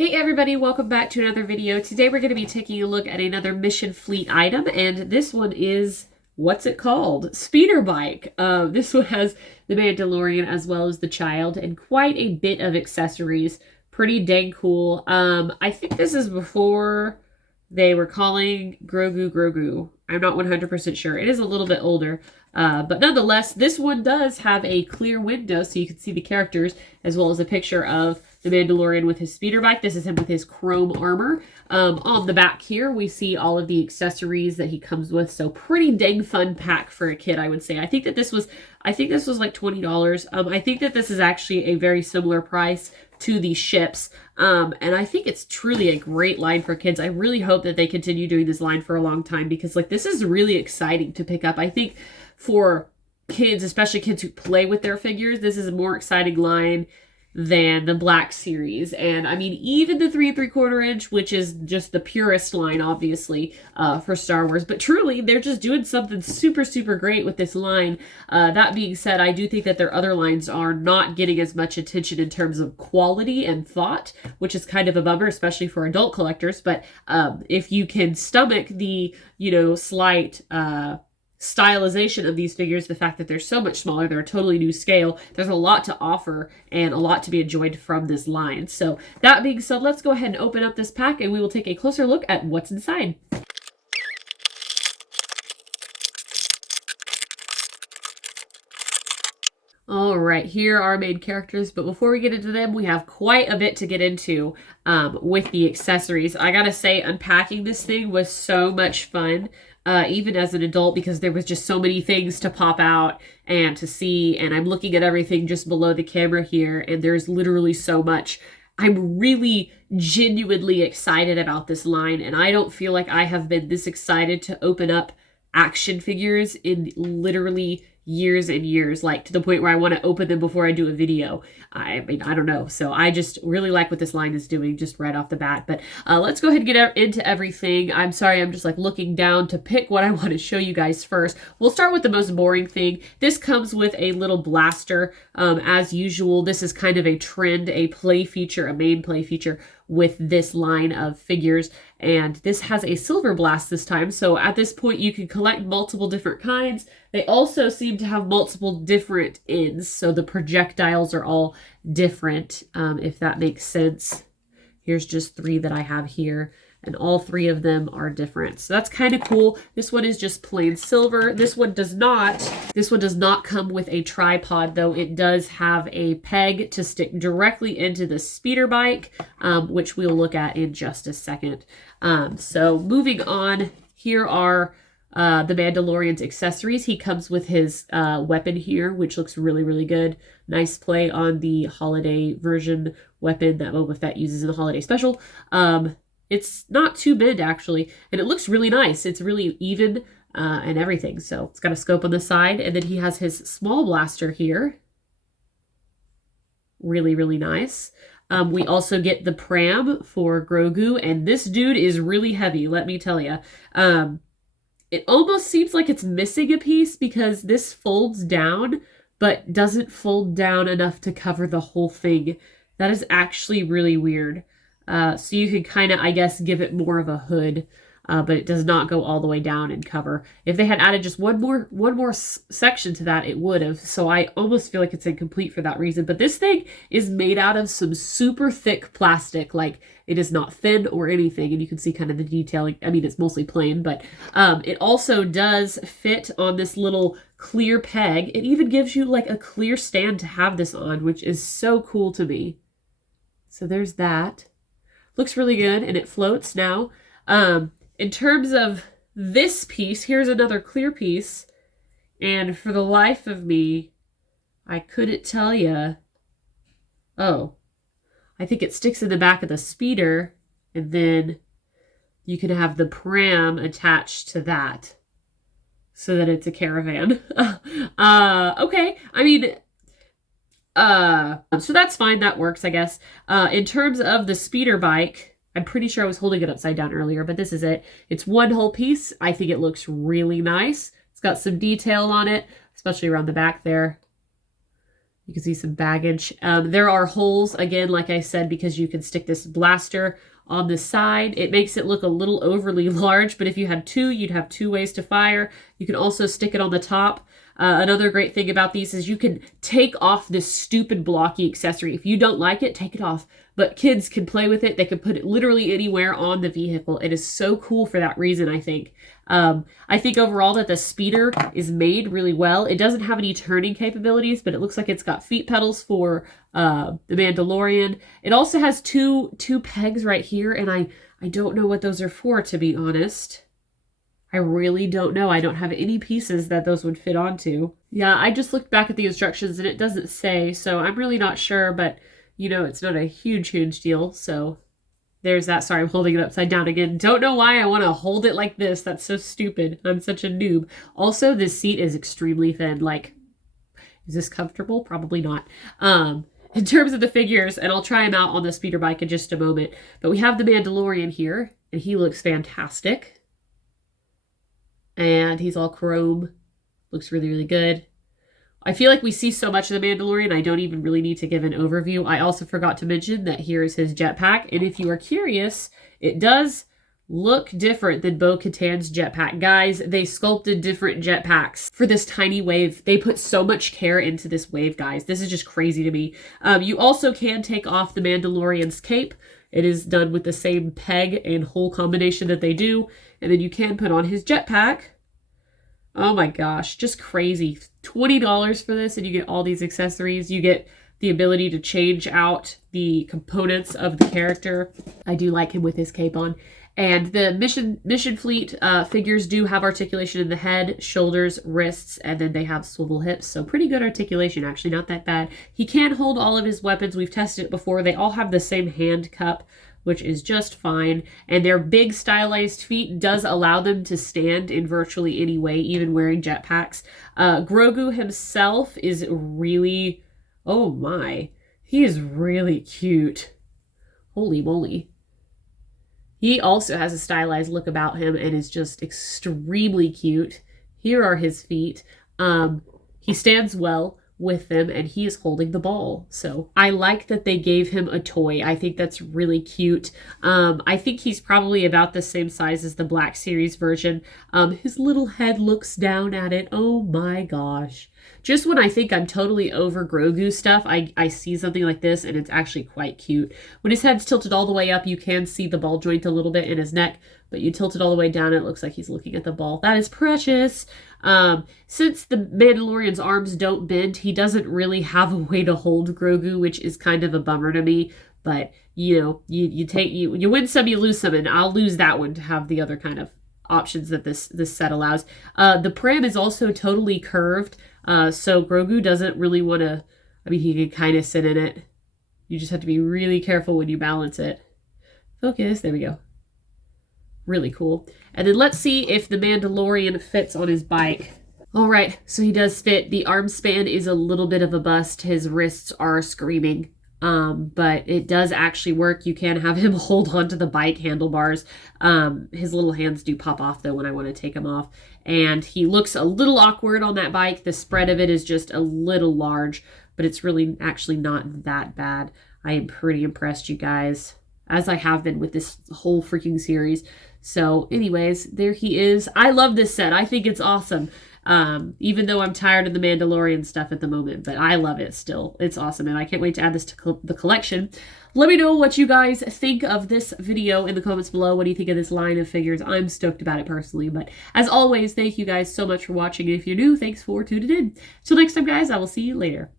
Hey everybody, welcome back to another video. Today we're going to be taking a look at another Mission Fleet item, and this one is, what's it called? Speederbike. This one has the Mandalorian as well as the child, and quite a bit of accessories. Pretty dang cool. I think this is before they were calling Grogu Grogu. I'm not 100% sure. It is a little bit older, but nonetheless, this one does have a clear window so you can see the characters as well as a picture of the Mandalorian with his speeder bike. This is him with his chrome armor. On the back here, we see all of the accessories that he comes with. So pretty dang fun pack for a kid, I would say. I think this was like $20. I think that this is actually a very similar price to the ships. And I think it's truly a great line for kids. I really hope that they continue doing this line for a long time because this is really exciting to pick up. I think for kids, especially kids who play with their figures, this is a more exciting line than the Black Series. And I mean, even the 3 3/4 inch, which is just the purest line, obviously, for Star Wars. But truly, they're just doing something super, super great with this line. That being said, I do think that their other lines are not getting as much attention in terms of quality and thought, which is kind of a bummer, especially for adult collectors. But if you can stomach the, slight stylization of these figures, the fact that they're so much smaller, they're a totally new scale, there's a lot to offer and a lot to be enjoyed from this line. So that being said, let's go ahead and open up this pack and we will take a closer look at what's inside. All right, here are our main characters, but before we get into them, we have quite a bit to get into with the accessories. I gotta say, unpacking this thing was so much fun, even as an adult, because there was just so many things to pop out and to see, and I'm looking at everything just below the camera here, and there's literally so much. I'm really genuinely excited about this line, and I don't feel like I have been this excited to open up action figures in literally years and years, like to the point where I want to open them before I do a video. I mean, I don't know. So I just really like what this line is doing just right off the bat. But let's go ahead and get into everything. I'm sorry, I'm just looking down to pick what I want to show you guys first. We'll start with the most boring thing. This comes with a little blaster. As usual, this is kind of a trend, a play feature, a main play feature with this line of figures, and this has a silver blast this time, so at this point you can collect multiple different kinds. They also seem to have multiple different ends, so the projectiles are all different, if that makes sense. Here's just 3 that I have here, and all 3 of them are different. So that's kind of cool. This one is just plain silver. This one does not come with a tripod, though. It does have a peg to stick directly into the speeder bike, which we'll look at in just a second. So moving on, here are the Mandalorian's accessories. He comes with his weapon here, which looks really, really good. Nice play on the holiday version weapon that Boba Fett uses in the holiday special. It's not too big, actually, and it looks really nice. It's really even and everything. So it's got a scope on the side, and then he has his small blaster here. Really, really nice. We also get the pram for Grogu, and this dude is really heavy, let me tell you. It almost seems like it's missing a piece because this folds down, but doesn't fold down enough to cover the whole thing. That is actually really weird. So you could kind of, I guess, give it more of a hood, but it does not go all the way down and cover. If they had added just one more section to that, it would have. So I almost feel like it's incomplete for that reason. But this thing is made out of some super thick plastic. Like, it is not thin or anything, and you can see kind of the detailing. I mean, it's mostly plain, but it also does fit on this little clear peg. It even gives you like a clear stand to have this on, which is so cool to me. So there's that. Looks really good, and it floats now. In terms of this piece, here's another clear piece, and for the life of me, I couldn't tell you. Oh, I think it sticks in the back of the speeder, and then you can have the pram attached to that so that it's a caravan. Okay, I mean, so that's fine. That works, I guess. In terms of the speeder bike, I'm pretty sure I was holding it upside down earlier, but this is it. It's one whole piece. I think it looks really nice. It's got some detail on it, especially around the back there. You can see some baggage. There are holes, again, like I said, because you can stick this blaster on the side. It makes it look a little overly large, but if you had two, you'd have two ways to fire. You can also stick it on the top. Another great thing about these is you can take off this stupid blocky accessory. If you don't like it, take it off. But kids can play with it. They can put it literally anywhere on the vehicle. It is so cool for that reason, I think. I think overall that the speeder is made really well. It doesn't have any turning capabilities, but it looks like it's got feet pedals for the Mandalorian. It also has two pegs right here, and I don't know what those are for, to be honest. I really don't know. I don't have any pieces that those would fit onto. Yeah, I just looked back at the instructions and it doesn't say, so I'm really not sure, but you know, it's not a huge deal. So there's that. Sorry, I'm holding it upside down again. Don't know why I want to hold it like this. That's so stupid. I'm such a noob. Also, this seat is extremely thin. Like, is this comfortable? Probably not. In terms of the figures, and I'll try them out on the Speederbike in just a moment, but we have the Mandalorian here, and he looks fantastic. And he's all chrome. Looks really, really good. I feel like we see so much of the Mandalorian, I don't even really need to give an overview. I also forgot to mention that here is his jetpack. And if you are curious, it does look different than Bo-Katan's jetpack. Guys, they sculpted different jetpacks for this tiny wave. They put so much care into this wave, guys. This is just crazy to me. You also can take off the Mandalorian's cape. It is done with the same peg and hole combination that they do. And then you can put on his jetpack. Oh my gosh, just crazy. $20 for this and you get all these accessories. You get the ability to change out the components of the character. I do like him with his cape on. And the mission fleet figures do have articulation in the head, shoulders, wrists, and then they have swivel hips. So pretty good articulation, actually, not that bad. He can hold all of his weapons. We've tested it before. They all have the same hand cup, which is just fine. And their big stylized feet does allow them to stand in virtually any way, even wearing jetpacks. Grogu himself is really, oh my, he is really cute. Holy moly. He also has a stylized look about him and is just extremely cute. Here are his feet. He stands well with them and he is holding the ball. So I like that they gave him a toy. I think that's really cute. I think he's probably about the same size as the Black Series version. His little head looks down at it. Oh my gosh. Just when I think I'm totally over Grogu stuff, I see something like this and it's actually quite cute. When his head's tilted all the way up, you can see the ball joint a little bit in his neck, but you tilt it all the way down, it looks like he's looking at the ball. That is precious. Since the Mandalorian's arms don't bend, he doesn't really have a way to hold Grogu, which is kind of a bummer to me. But, you know, you win some, you lose some, and I'll lose that one to have the other kind of options that this set allows. The pram is also totally curved, so Grogu doesn't really want to, I mean, he can kind of sit in it. You just have to be really careful when you balance it. Focus, there we go. Really cool. And then let's see if the Mandalorian fits on his bike. All right, so he does fit. The arm span is a little bit of a bust. His wrists are screaming, but it does actually work. You can have him hold onto the bike handlebars. His little hands do pop off, though, when I want to take him off. And he looks a little awkward on that bike. The spread of it is just a little large, but it's really actually not that bad. I am pretty impressed, you guys, as I have been with this whole freaking series. So anyways, there he is. I love this set. I think it's awesome. Even though I'm tired of the Mandalorian stuff at the moment, but I love it still. It's awesome, and I can't wait to add this to the collection. Let me know what you guys think of this video in the comments below. What do you think of this line of figures? I'm stoked about it personally, but as always, thank you guys so much for watching. And if you're new, thanks for tuning in. Till next time, guys, I will see you later.